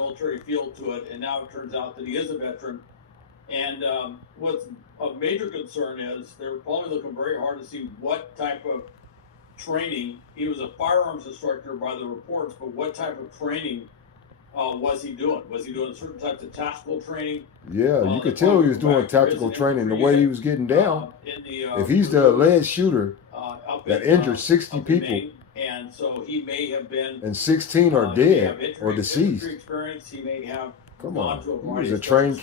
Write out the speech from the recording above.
military feel to it, and now it turns out that he is a veteran. And what's a major concern is they're probably looking very hard to see what type of training. He was a firearms instructor by the reports, but what type of training was he doing? Was he doing certain types of tactical training? Yeah, you could tell he was doing tactical training the way he was getting down. If he's the alleged shooter that injured 60 people, and so he may have been, and 16 are dead or deceased. Experience. He may have Come on, he was a trained killer.